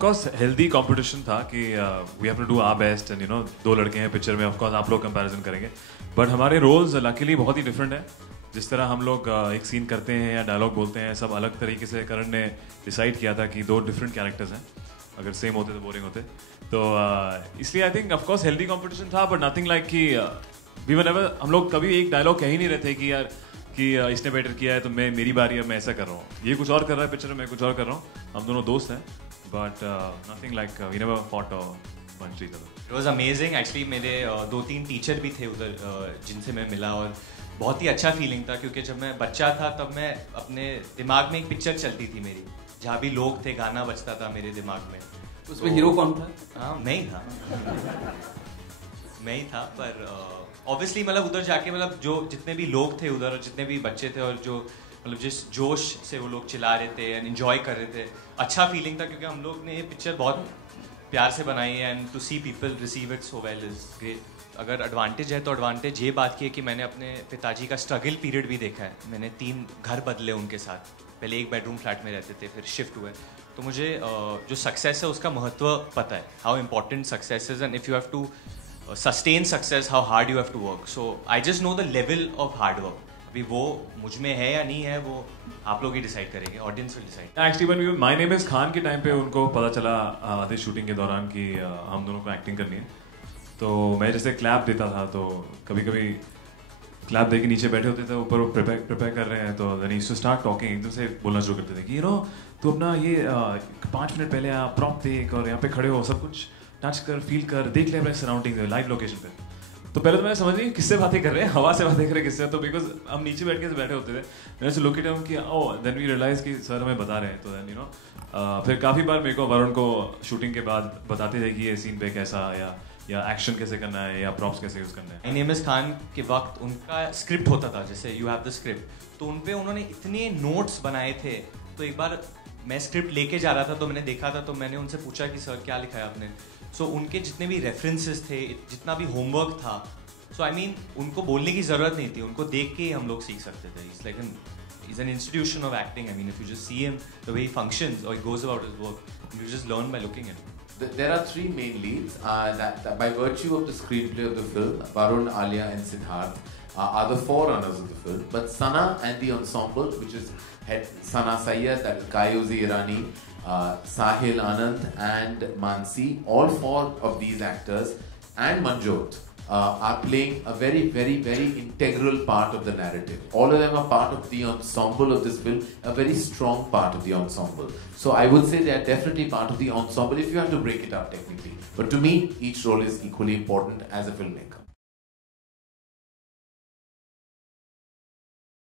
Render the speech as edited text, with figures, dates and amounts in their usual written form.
Course healthy competition था कि we have to do our best and दो लड़के हैं पिक्चर में, ऑफ कोर्स आप लोग कंपैरिजन करेंगे, बट हमारे रोल्स लकीली बहुत ही डिफरेंट है। जिस तरह हम लोग एक सीन करते हैं या डायलॉग बोलते हैं, सब अलग तरीके से करण ने डिसाइड किया था कि दो डिफरेंट कैरेक्टर्स हैं, अगर सेम होते तो बोरिंग होते। तो इसलिए I think of course healthy competition था, बट नथिंग लाइक कि वी वर नेवर, हम लोग कभी एक डायलॉग कह ही नहीं रहे थे कि यार कि इसने बेटर किया है तो मैं मेरी बारी है, मैं ऐसा कर रहा हूँ, ये कुछ और कर रहा है पिक्चर में, मैं कुछ और कर रहा हूँ। हम दोनों दोस्त हैं, but nothing like we never fought और punch each other. It was amazing actually. मेरे 2-3 टीचर भी थे उधर जिनसे मैं मिला, और बहुत ही अच्छा फीलिंग था, क्योंकि जब मैं बच्चा था तब मैं अपने दिमाग में एक पिक्चर चलती थी मेरी, जहाँ भी लोग थे, गाना बजता था मेरे दिमाग में। उसमें हीरो कौन था? हाँ, मैं ही था। मैं ही था, पर ऑब्वियसली मतलब उधर जाके मतलब जो जितने भी लोग थे उधर, और जितने भी बच्चे थे, और जो मतलब जिस जोश से वो लोग चिल्ला रहे थे एंड एंजॉय कर रहे थे, अच्छा फीलिंग था, क्योंकि हम लोग ने ये पिक्चर बहुत प्यार से बनाई है, and to see people receive it so well is great. अगर एडवांटेज है तो एडवांटेज ये बात की है कि मैंने अपने पिताजी का स्ट्रगल पीरियड भी देखा है। मैंने 3 घर बदले उनके साथ, पहले एक बेडरूम फ्लैट में रहते थे, फिर शिफ्ट हुए, तो मुझे जो सक्सेस है उसका महत्व पता है, how important success is, and if you have to sustain success, how hard you have to work. So I just know the level of hard work. अभी वो मुझ में है या नहीं है, वो आप लोग ही डिसाइड करेंगे, audience will decide. Actually when my name is Khan के टाइम पे उनको पता चला आधे शूटिंग के दौरान कि हम दोनों को एक्टिंग करनी है, तो मैं जैसे क्लैप देता था, तो कभी कभी क्लैप दे के नीचे बैठे होते थे, ऊपर वो प्रिपेयर कर रहे हैं, तो then used to start talking, एकदम से बोलना शुरू करते थे कि तू अपना ये 5 मिनट पहले प्रॉप देख, और यहाँ पे खड़े हो, सब कुछ टच कर, फील कर, देख ले अपने सराउंडिंग लाइव लोकेशन पे। तो पहले तो मैंने समझ नहीं किससे बातें कर रहे हैं, हवा से बातें कर रहे हैं किससे, तो बिकॉज हम नीचे बैठ के बैठे होते थे, मैंने से लुक एट हिम कि देन वी रियलाइज कि सर हमें बता रहे हैं, तो देन फिर काफ़ी बार मेरे को वरुण को शूटिंग के बाद बताते थे कि ये सीन पे कैसा, या एक्शन कैसे करना है, या प्रॉप्स कैसे यूज़ करना है। माय नेम इज खान के वक्त उनका स्क्रिप्ट होता था, जैसे यू हैव द स्क्रिप्ट, तो उन पे उन्होंने इतने नोट्स बनाए थे। तो एक बार मैं स्क्रिप्ट लेके जा रहा था, तो मैंने देखा था, तो मैंने उनसे पूछा कि सर क्या लिखा है आपने। सो उनके जितने भी रेफरेंसेस थे, जितना भी होमवर्क था, सो आई मीन उनको बोलने की ज़रूरत नहीं थी, उनको देख के ही हम लोग सीख सकते थे। It's like he's an institution of acting. I mean, if you just see him, the way he functions or he goes about his work, you just learn by looking at him. There are 3 main leads that by virtue of the screenplay of the film, Varun, Alia and Siddharth are the forerunners of the film. But Sana and the ensemble, which is head Sana Sayyed, that is Kayuzi Irani, Sahil Anand and Mansi, all 4 of these actors and Manjot are playing a very, very, very integral part of the narrative. All of them are part of the ensemble of this film, a very strong part of the ensemble. So I would say they are definitely part of the ensemble if you have to break it up technically. But to me, each role is equally important as a filmmaker.